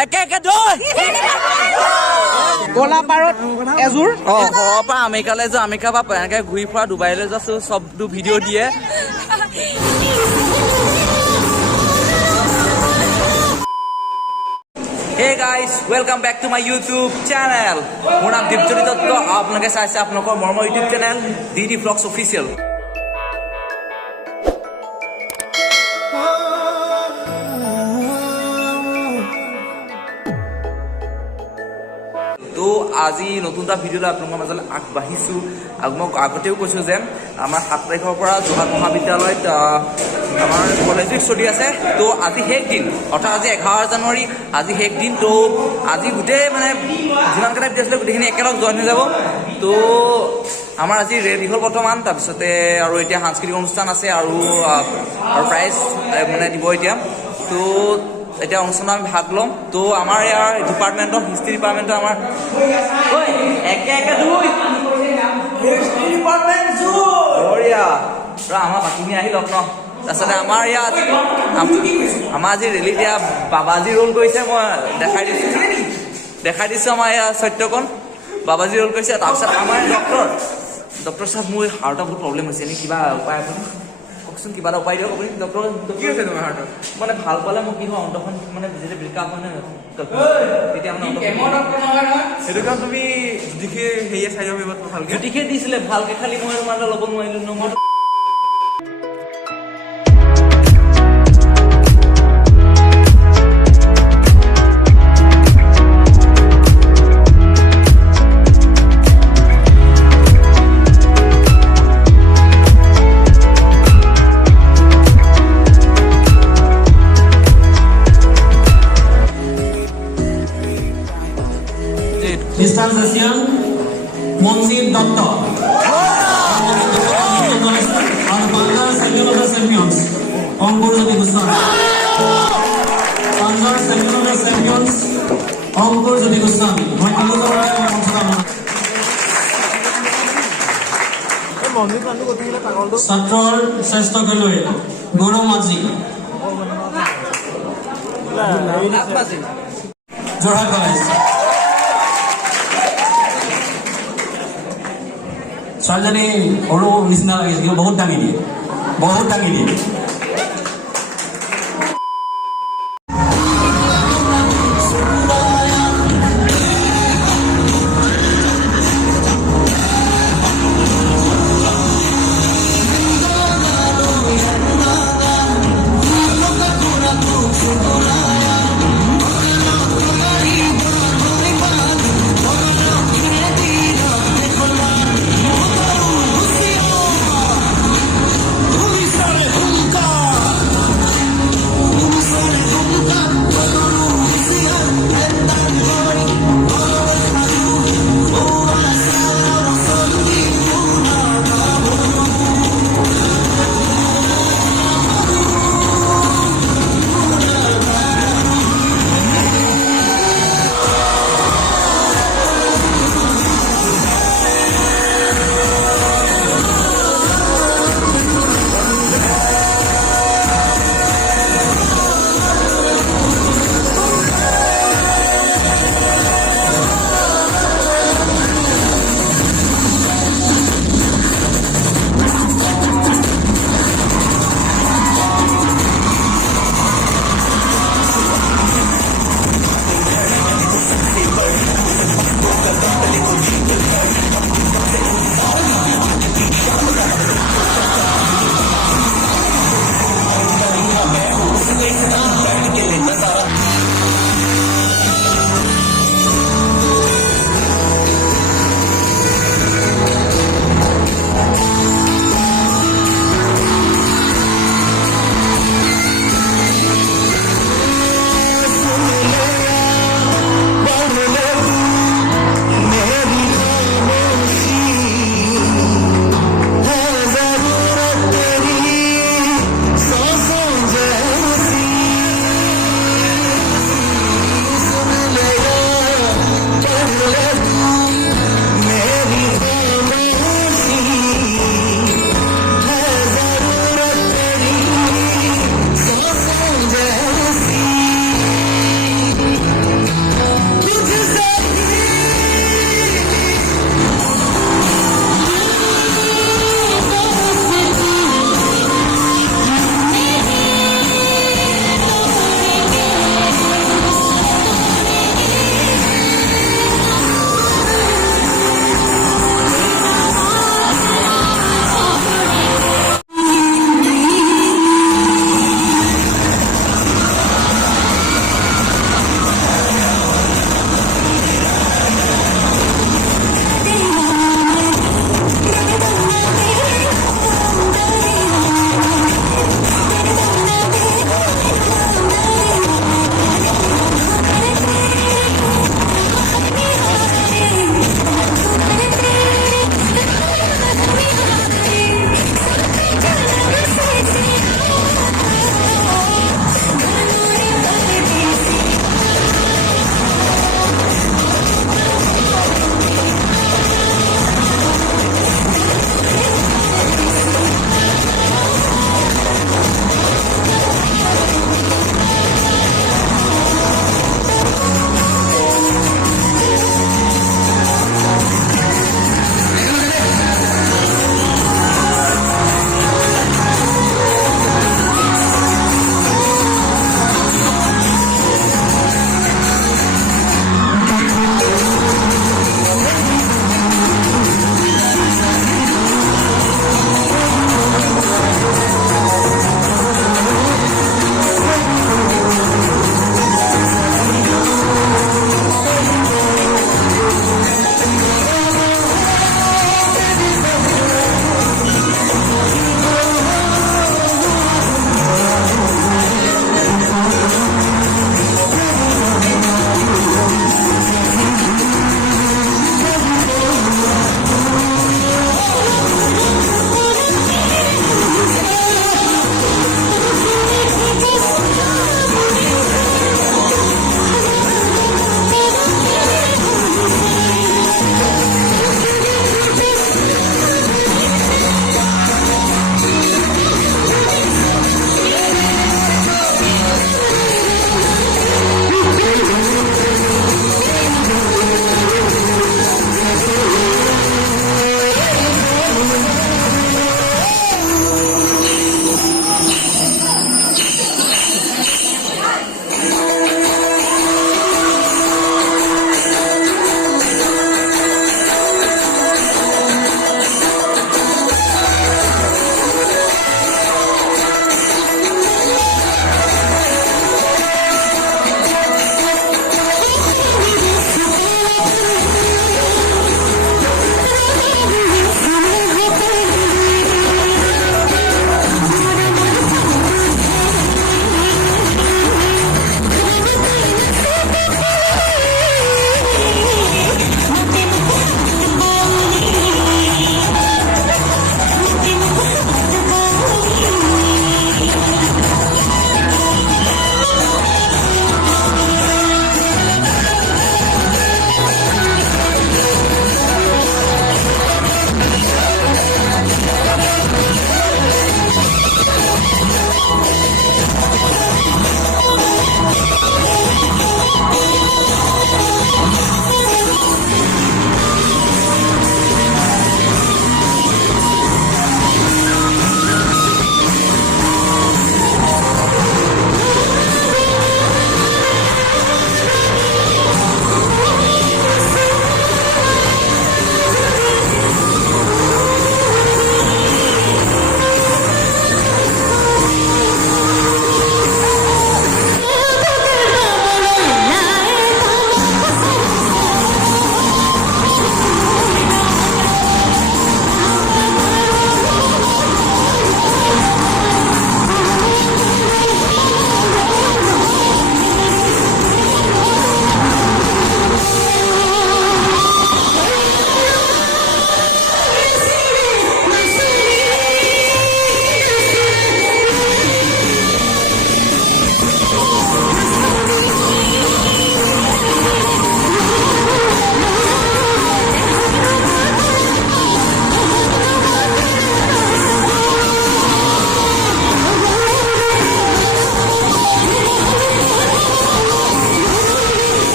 একে একে দৌৰ কলা পাৰত এজোৰ ঘৰৰ পৰা আমেৰিকালৈ যোৱা আমেৰিকাৰ পৰা এনেকে ঘূৰি ফুৰা ডুবাইলৈ যোৱা চবটো ভিডিঅ' দিয়ে Hey guys, welcome back to my YouTube channel. মোৰ নাম দীপজ্যোতি দত্ত আপোনালোকে চাইছে আপোনালোকৰ মৰমৰ YouTube channel DD Vlogs Official. তো আজি নতুন এটা ভিডিঅ'লৈ আপোনালোকৰ মাজলৈ আগবাঢ়িছোঁ আৰু মই আগতেও কৈছোঁ যে আমাৰ 7 তাৰিখৰ পৰা যোৰহাট মহাবিদ্যালয়ত আমাৰ কলেজ উইক চলি আছে তো আজি শেষ দিন অৰ্থাৎ আজি 11 জানুৱাৰী আজি শেষ দিন তো আজি গোটেই মানে যিমানকেইটা ভিডিঅ' আছিলে গোটেইখিনি একেলগ জইন হৈ যাব তো আমাৰ আজি ৰেডি হ'ল বৰ্তমান তাৰপিছতে আৰু এতিয়া সাংস্কৃতিক অনুষ্ঠান আছে আৰু প্ৰাইজ মানে দিব এতিয়া তো এতিয়া অনুষ্ঠানত আমি ভাগ ল'ম তো আমাৰ ইয়াৰ ডিপাৰ্টমেণ্টৰ হিষ্ট্ৰী ডিপাৰ্টমেণ্টৰ আমাৰ একে একে দুই হিষ্ট্ৰী ডিপাৰ্টমেণ্ট বঢ়িয়া আমাৰ বাকীখিনি আহি লওক ন তাৰপিছতে আমাৰ ইয়াত আমাৰ আজি ৰেলীত দিয়া বাবাজী ৰোল কৰিছে মই দেখাই দিছোঁ আমাৰ ইয়াৰ সত্যকণ বাবাজী ৰোল কৰিছে তাৰপিছত আমাৰ ডক্টৰ চাহ মোৰ হাৰ্টৰ বহুত প্ৰব্লেম হৈছে নেকি কিবা উপায় আপুনি কওকচোন কিবা এটা উপায় দিয়ক আপুনি ডক্টৰ কি হৈছে তোমাৰ হাৰ্টত মানে ভাল পালে মোক কি হয় অন্তখন মানে যেতিয়া ব্ৰেকআপ হয় নহয় তেতিয়া মানে সেইটো কাৰণ তুমি জ্যোতিষে সেয়ে চাই যাব পাৰিব ভালকৈ জ্যোতিষে দিছিলে ভালকৈ খালি মই মানে ল'ব নোৱাৰিলোঁ নম্বৰটো Distanciación Monsir Doctor. Our Bangla Cellular Champions. Ongkur Jyoti Goswami. Bangla Cellular Champions. Ongkur Jyoti Goswami. মই তিনিজনৰ ছাত্ৰৰ শ্ৰেষ্ঠ খেলুৱৈ গৌৰৱ মাঝি যোৰহাট কলেজ ছোৱালীজনী সৰু নিচিনা লাগিছে কিন্তু বহুত দাঙি দিয়ে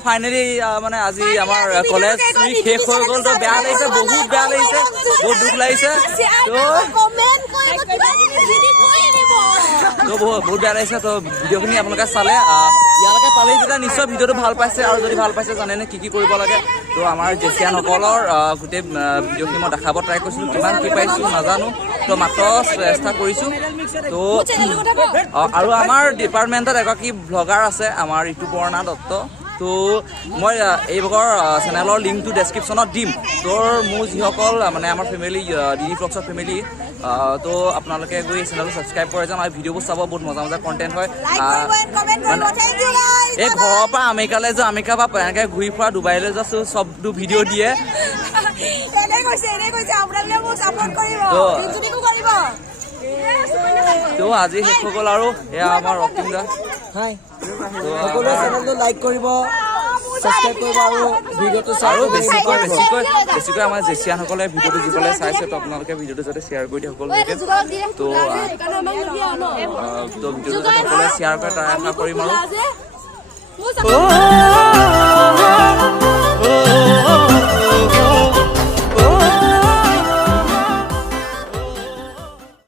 ফাইনেলি মানে আজি আমাৰ কলেজ উইক শেষ হৈ গ'ল তো বেয়া লাগিছে বহুত বেয়া লাগিছে বহুত দুখ লাগিছে তো বহুত বেয়া লাগিছে তো ভিডিঅ'খিনি আপোনালোকে চালে ইয়ালৈকে পালেই যেতিয়া নিশ্চয় ভিডিঅ'টো ভাল পাইছে আৰু যদি ভাল পাইছে জানেনে কি কৰিব লাগে তো আমাৰ জেচিয়ানসকলৰ গোটেই ভিডিঅ'খিনি মই দেখাব ট্ৰাই কৰিছিলোঁ কিমান কি পাইছোঁ নাজানো তো মাত্ৰ চেষ্টা কৰিছোঁ তো আৰু আমাৰ ডিপাৰ্টমেণ্টত এগৰাকী ব্লগাৰ আছে আমাৰ ঋতুপৰ্ণা দত্ত তো মই এইভাগৰ চেনেলৰ লিংকটো ডেছক্ৰিপশ্যনত দিম তোৰ মোৰ যিসকল মানে আমাৰ ফেমিলি ডিডি ব্লগছৰ ফেমিলি তো আপোনালোকে গৈ চেনেলটো ছাবস্ক্ৰাইব কৰি যাম আৰু ভিডিঅ'বোৰ চাব বহুত মজা মজা কণ্টেণ্ট হয় এই ঘৰৰ পৰা আমেৰিকালৈ যোৱা আমেৰিকাৰ পৰা এনেকৈ ঘূৰি ফুৰা ডুবাইলৈ যোৱা চবটো ভিডিঅ' দিয়ে তো আজি শেষ হৈ গ'ল আৰু এয়া আমাৰ ৰক্তিম দা সকলোৱে চেনেলটো লাইক কৰিব সাবস্ক্ৰাইব কৰিব আৰু ভিডিঅ'টো চাই আৰু বেছিকৈ আমাৰ জেচিয়ানসকলে ভিডিঅ'টো যিসকলে চাইছে তো আপোনালোকে ভিডিঅ'টো যাতে শ্বেয়াৰ কৰি দিয়ে সকলোকে তো ভিডিঅ'টো যাতে সকলোৱে শ্বেয়াৰ কৰে তাৰ আশা কৰিম আৰু